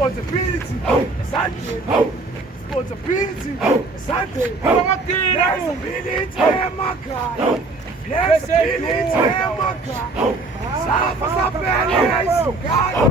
Responsibility, Sunday. Responsibility, Sunday. Flexibility, Maka. Flexibility, Maka. Safa sapele, Sukali.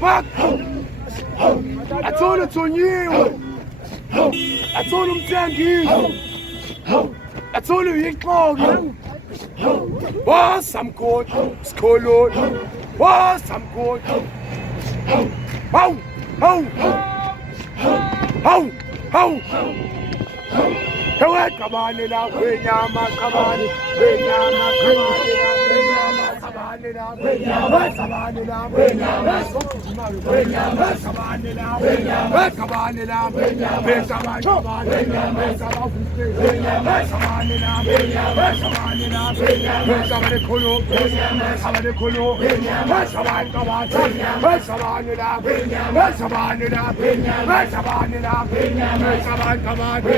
Back. I told it on you. I told him thank you. I told him you called you. Boss, I'm good. School. Boss, I'm good. Come on,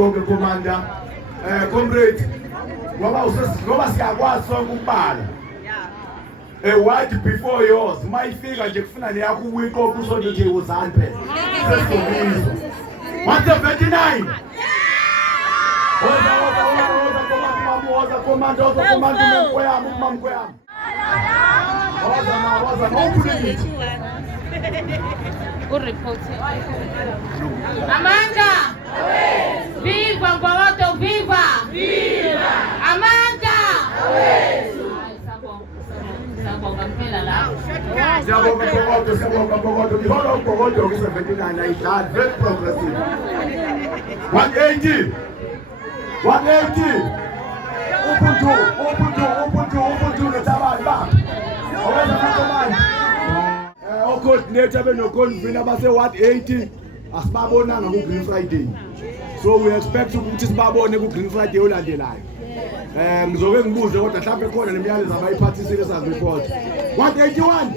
Bonke commander, comrade, ngoba siyakwazi ukubala. A white before yours, my figure nje kufuna neyakho uwiko kusho nje uzani phela. Sesizobizwa. 179. Oza commander mkweyami mkweyami. Oza mawuphulile. Good report. Amanda! Viva Ngabo, viva! Viva! Amanda! Sabonga mpela la. Sabonga Ngabo. Ngibona uGogodo ku79 ayidlala very progressive. 180. Ubuntu netabani ba. Owenza makomani. Coordinator benoconvene abase 180 asibabonanga ku Green Friday. So we expect ukuthi sibabone ku Green Friday olandelayo. Ngizoke ngibuze kodwa mhlawumbe khona nemiyalezo abayiphathisile sazireport. 181.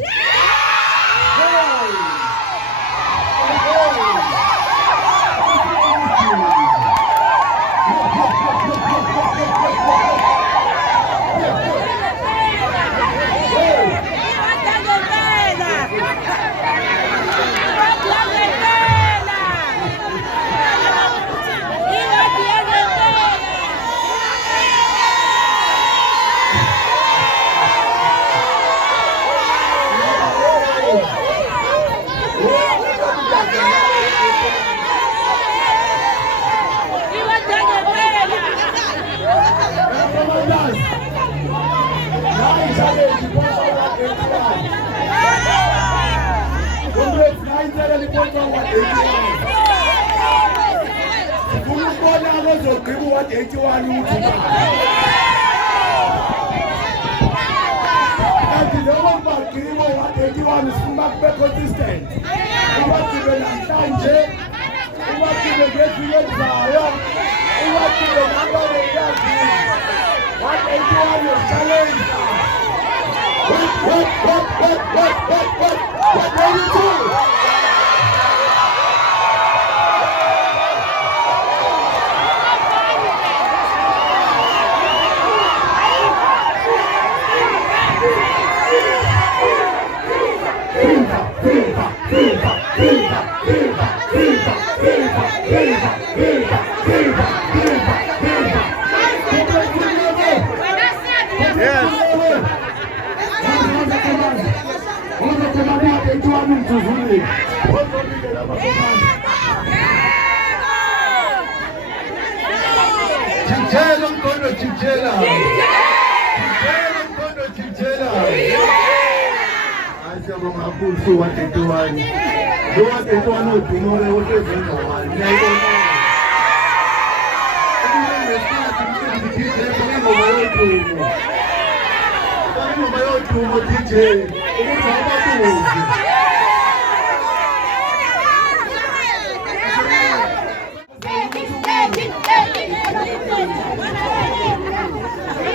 ngesiyenzayo uwathile nabanye yazi what ayithiwani Calenda what are you doing?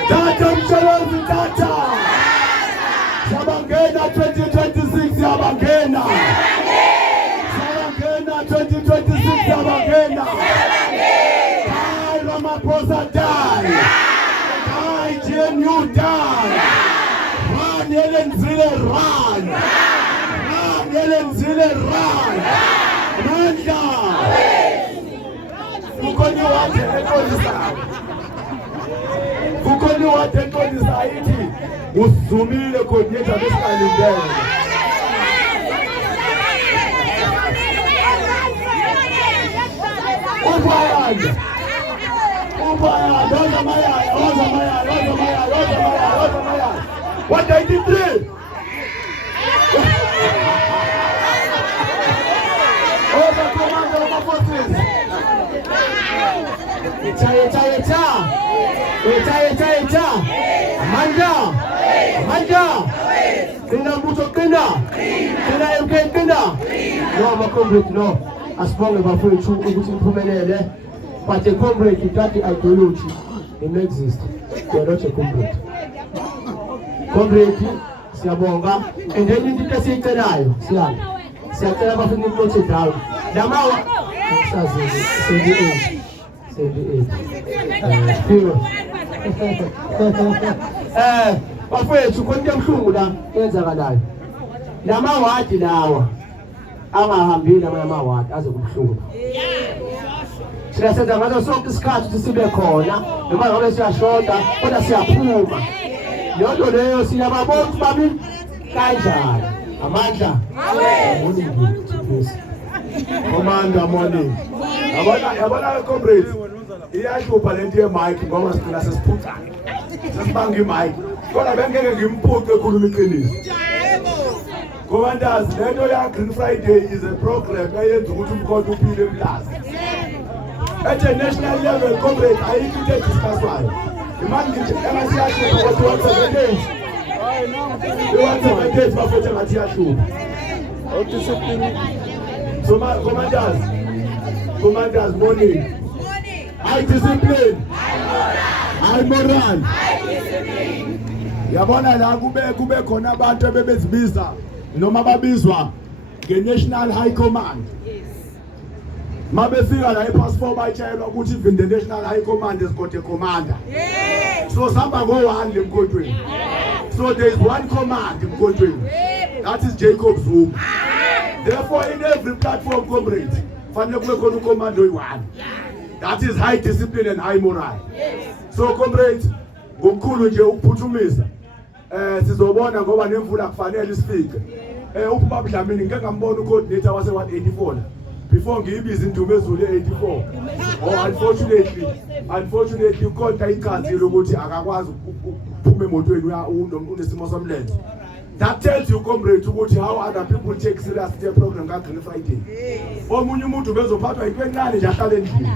Tata mchalozi tata Sabangena 2026 Sabangena 2026 Sabangena Ramaphosa die Geen you die Run Yelenzile run Yelenzile run Manda Ukoni wate ekolisa Ukoni wate ekolisa iti Usumile coordinator this Calenda What I did there? Over commander of forces. Manja. Kina Muto Kina MK Kina. No, my comrade, no. As long as I feel true, but a comrade without the ideology, it exists. You are not a comrade. Comrade, Siabonga, and then you did the same thing. Siakaba from the Mochi down. Damawa, 78. Wafethu konke mhlungu la enzakalayo. Lamawadi lawa angahambile amawadi aze kumhlungu. Siyasenza ngazo sonke isikhathi ukuthi sibe khona noma ngabe siyashoda kodwa siyaphuma. Yonke leyo siyababona bami kanjani. Amandla. Commander morning. Yabona comrades. Iyashupha lento ye-mic ngoba sigcina sesiphutha. Sesibanga i-mic. Kodwa bengeke ngimphuthe ekhuluma iqiniso. Commanders, lento ya Green Friday is a program eyenza ukuthi umkhonto uphile emlazi. At a national level, comrade, ayikho into ediscusswayo. Imani ngithi engasiyashupha kodwa i-178. I-178 bafethe ngathi iyashupha. Commanders, morning. High discipline. High moral. Yabona la kube khona abantu abebezibiza noma babizwa nge-National High Command. Mabefika la e-passport bayitshayelwa ukuthi even the National High Command has got a commander. So samba ngo-1 emkhonweni. So there is one command emkhonweni. That is Jacob Zuma. Therefore in every platform, comrade, fanele kube khona ucommand oyi-1. That is high discipline and high moral. So comrade, ngokukhulu nje ukuphuthumisa. Sizobona ngoba nemvula kufanele isifike. Uphuma Dlamini ngeke ngambona ucoordinator wase 184 la. Before ngiyibiza indumo ezulu e84. Unfortunately ukhonta ikhazi lokuthi akakwazi ukuphuma emotweni unesimo somlenze. That tells you, comrade, ukuthi how other people take serious their program ka Green Friday. Omunye umuntu bezophathwa ikwencane nje ahlale endlini.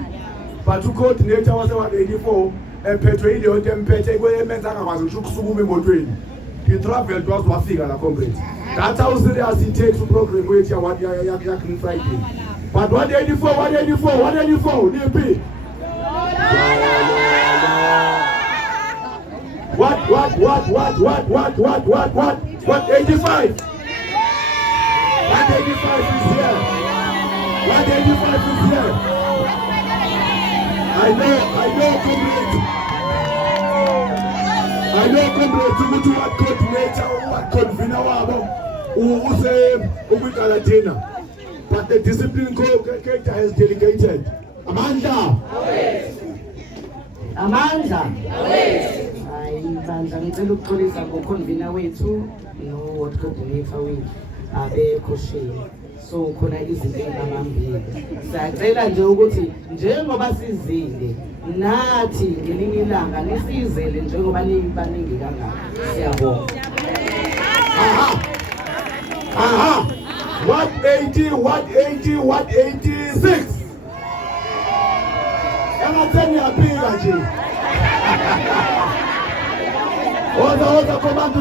But ucoordinator wase 184 ephethwe ile yonke emphethe kwemenza akakwazi ukuthi ukusukuma emotweni. He traveled was wafika la, comrade. That's how serious he takes the program with ya Green Friday. But 184, 184, 184, DP. What? 85. 185 is here. 185 is here. I know, comrade, to what coordinator, what convener, who say, Calenda. But the discipline character has delegated. Amanda. Ibandla ngicela ukuxolisa ngoconvener wethu no-ward coordinator wethu abekhosheni. So khona izinto ezingambili. Siyacela nje ukuthi njengoba sizile nathi ngelinye ilanga nisizele njengoba nibaningi kangaka. Siyabonga. Aha. 186. Engatheni yaphika nje. Oza komanda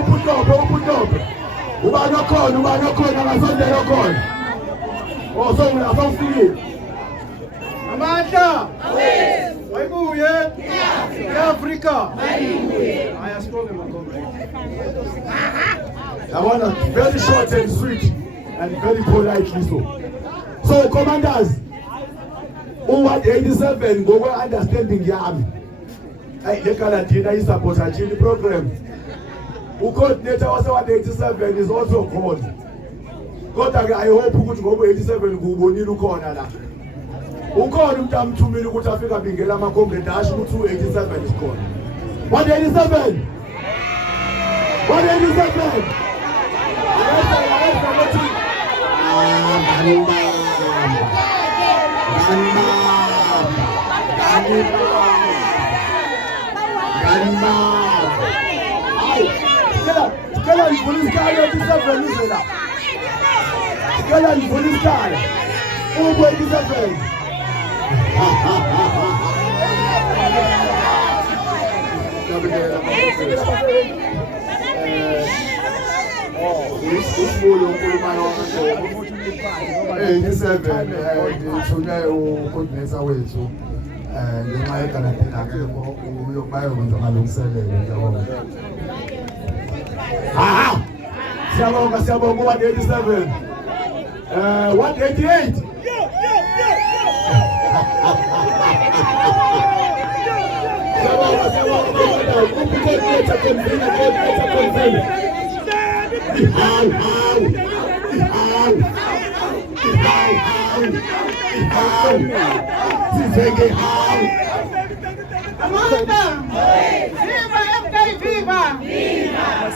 ubutope. Ubani okhona ngasondela okhona. Awufikile. Amandla. Wayibuye. Africa. I have spoken my comrade. I want to very short and sweet and very politely so. So commanders, 187 go understanding yami. Le Calenda is supposed to change the program. Who coordinator was 187 is also called. God, I hope ukuthi ngoba 87 kubonile ukhona la. Ukhona umuntu amthumile ukuthi afika bingela ama comrade asho ukuthi 287 is khona. 187. 187. Coordinator wethu ngenxa yeGalati akekho uyokwenza amalungiselelo njalo. Siyabonga 187. 188. Viva!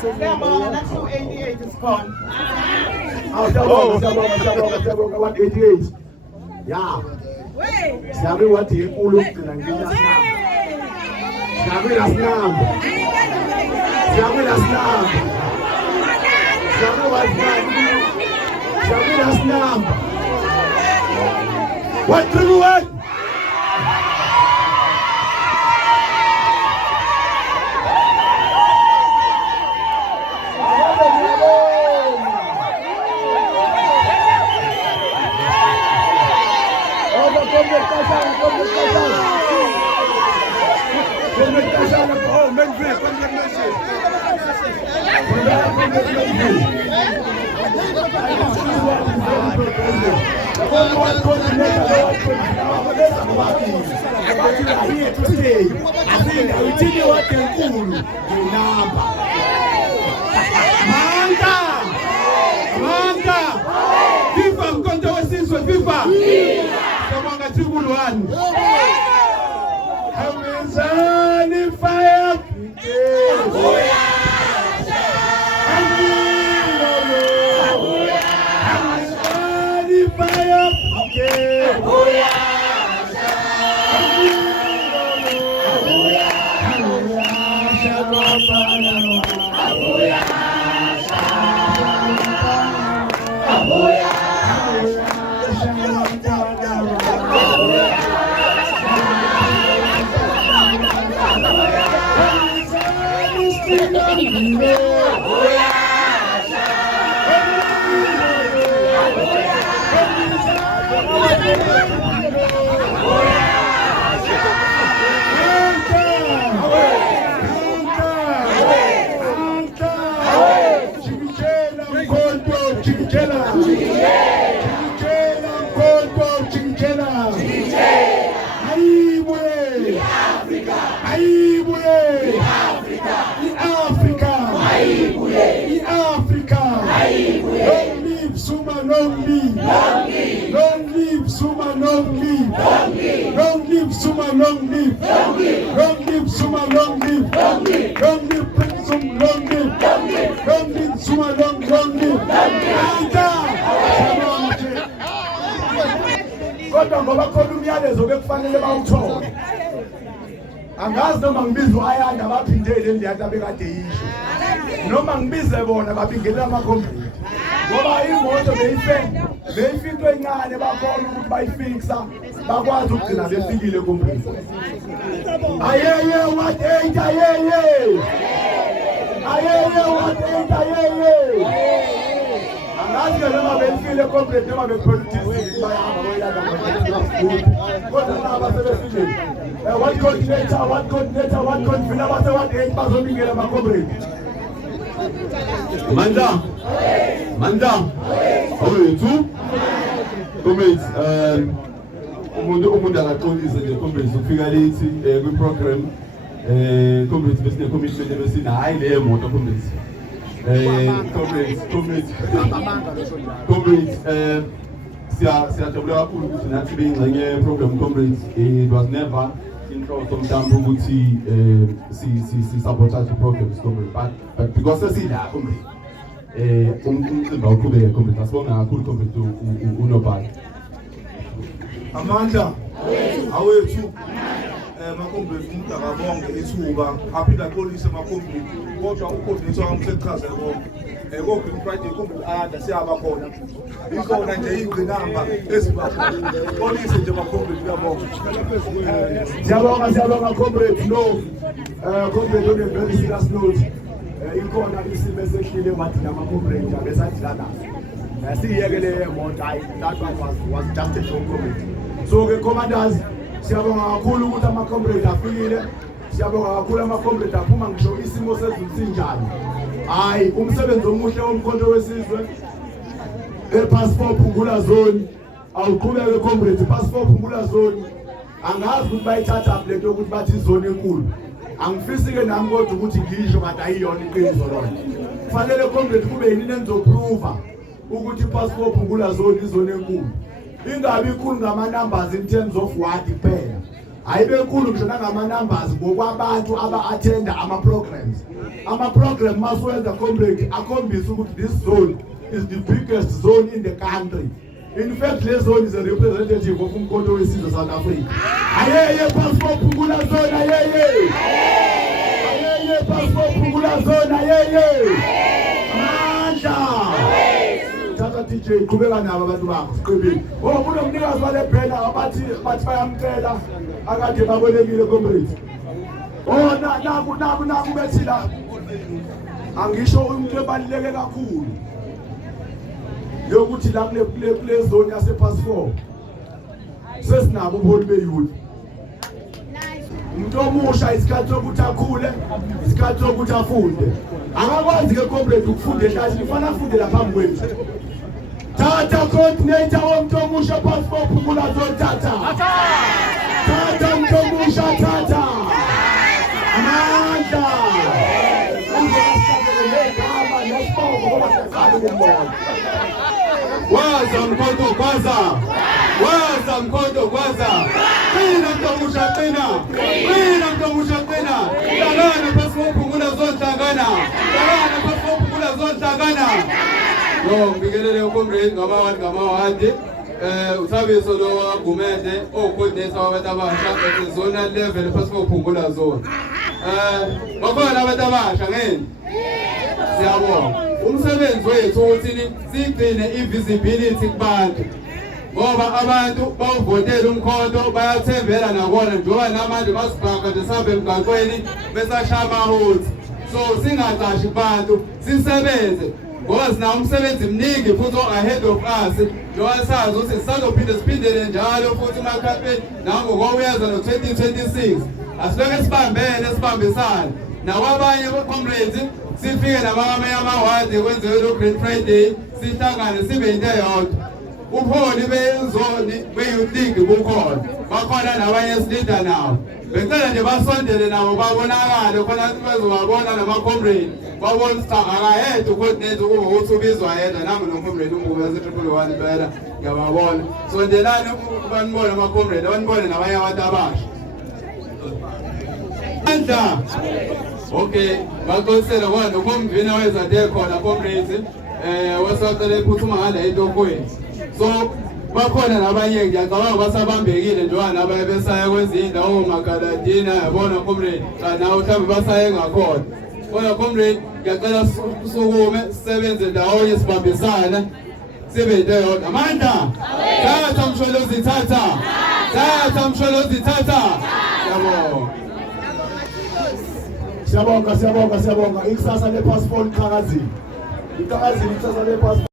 Siyabonga na 288 is gone. 188. Yeah. Siyabe wathi enkulu ukugcina ngina sinamba. What do you want? Kodwa ngoba khona umyalezo bekufanele bawuthole. Angazi noma ngibiza uAyanda baphindele endiyata bekade yisho. Noma ngibize bona babingelela amakhompyutha. Ngoba imoto beyifintwe encane bakhona ukuthi bayifixa bakwazi ukugcina befikile kompyutha. Ayeye what 8 ayeye. Ayeye what 8 ayeye. Angazi ke noma beyifile kompyutha noma beproduce bayahamba boyilanda kodwa naba sebefile. What coordinator what confina bathe what 8 bazobingela amakhompyutha. Manda awethu comrades umuntu akaxolise nje comrades ufika late kwi-program comrades besine commitment ebesina hayi le moto comrades siyajabula kakhulu ukuthi nathi beyingxenye program comrades. It was never inhloso mhlawumbe ukuthi si-sabotage i-programs comrades but because sesila comrades umcimbi awuqhubeke comrades. Asibonga kakhulu comrades unobhala amandla awethu makomrades umuntu akabonge ithuba aphinda axolise makomrades kodwa ucoordinator kamsechaze konke Friday comrades ayanda siyaba khona ikhona nje ingqinamba ezibakhona xolise nje makomrades kuyabonga. Siyabonga comrades no comrades on a very serious note. Ikhona isimo esehlile bathina ama-comrades abesadlala naso. Siyiyekele emoto hayi that was just a joke comrade. So ke commanders siyabonga kakhulu ukuthi ama-comrades afikile. Siyabonga kakhulu ama-comrades aphuma ngisho isimo sezulu sinjani. Hayi umsebenzi omuhle womkhonto wesizwe ePass 4 Phungula Zone awuqhubeke comrades. iPass 4 Phungula Zone angazi ukuthi bayithatha plate ukuthi bathi izone enkulu. Angifisi ke nami kodwa ukuthi ngisho kade ayiyona iqiniso lona. Kufanele comrades kube yini enizoprove ukuthi iPass 4 Phungula Zone izone enkulu. Ingabi inkulu ngama-numbers in terms of what kuphela. Ayibe enkulu ngisho nangama-numbers ngokwabantu aba-attenda ama-programs. Ama-program masiwenza comrade akhombise ukuthi this zone is the biggest zone in the country. In fact, the zone is a representative of umkhonto wesizwe South Africa. Ayeye Pass 4 Phungula Zone ayeye. Ayeye Pass 4 Phungula Zone ayeye. Manda. Tata DJ qhubeka nabo abantu bakho siqhubile. Kunomnikazi wale bhena abathi bayamcela akade babolekile comrades. Naku bethila. Angisho umuntu ebaluleke kakhulu. Yokuthi la kule zone yase Pass 4 sesinabo ubuholi beyouth. Umuntu omusha isikhathi sokuthi akhule, isikhathi sokuthi afunde. Akakwazi ke comrade ukufunda ehlathi ifana afunde lapha phambi kwethu. Tata coordinator womuntu omusha Pass 4 Phungula Zone tata. Tata umuntu omusha tata. Amandla. Uzosabela nesibongo ngoba siyaqala ukumbona. Waza mkhonto kwaza. Waza mkhonto kwaza. Qina mntomusha qina. Qina mntomusha qina. Hlangana Pass 4 Phungula Zone hlangana. Hlangana Pass 4 Phungula Zone hlangana. Ngikelele ukomrade ngamawadi. Uthabiso lo argumente ocoordinator wabantu abasha zonal level Pass 4 Phungula Zone. Bakhona abantu abasha ngene. Siyabonga. Umsebenzi wethu ukuthi sigcine i-visibility kubantu ngoba abantu bawuvotela umkhonto bayathembela nakona njengoba namanje masibhaka nesihambe emgaqweni besashaya amahothi. So singacashi kubantu sisebenze Because now umsebenzi mningi futhi ahead of us. Njengosazi ukuthi sisazophinde siphindele njalo futhi emacampaign nango kwawuyeza no 2026. Asiloke sibambisane. Nakwabanye comrades sifike nabamanye amawadi kwenziwe lo Great Friday sihlangane sibe into eyodwa. Upholi bezoni be-youth league kukhona. Bakhona nabanye silida nawo. Becela nje basondele nabo babonakale khona bezobabona nama-comrade. Babona ukuthi akayedwa ucoordinator kuba ukuthi ubizwa yedwa nami nomcomrade umbuko yase-111 phela ngiyababona. Sondelani banibone ama-comrade, banibone nabanye abantu abasha. Andla. Okay, bakhosela kwa nokumvina wezade khona comrades wasacela iphuthuma ngale into kwethu. So bakhona nabanye ngiyacabanga basabambekile njengoba nabaye besaya kwezinye indawo maGaladina yabona comrade nawe mhlawumbe basaye ngakhona. Kodwa comrade ngiyacela sukume sisebenze ndawonye sibambisana sibe into eyodwa. Amandla. Thatha msholozi thatha. Thatha msholozi thatha. Yabo. Siyabonga ikusasa le passport iqhakazile. Iqhakazile ikusasa le passport.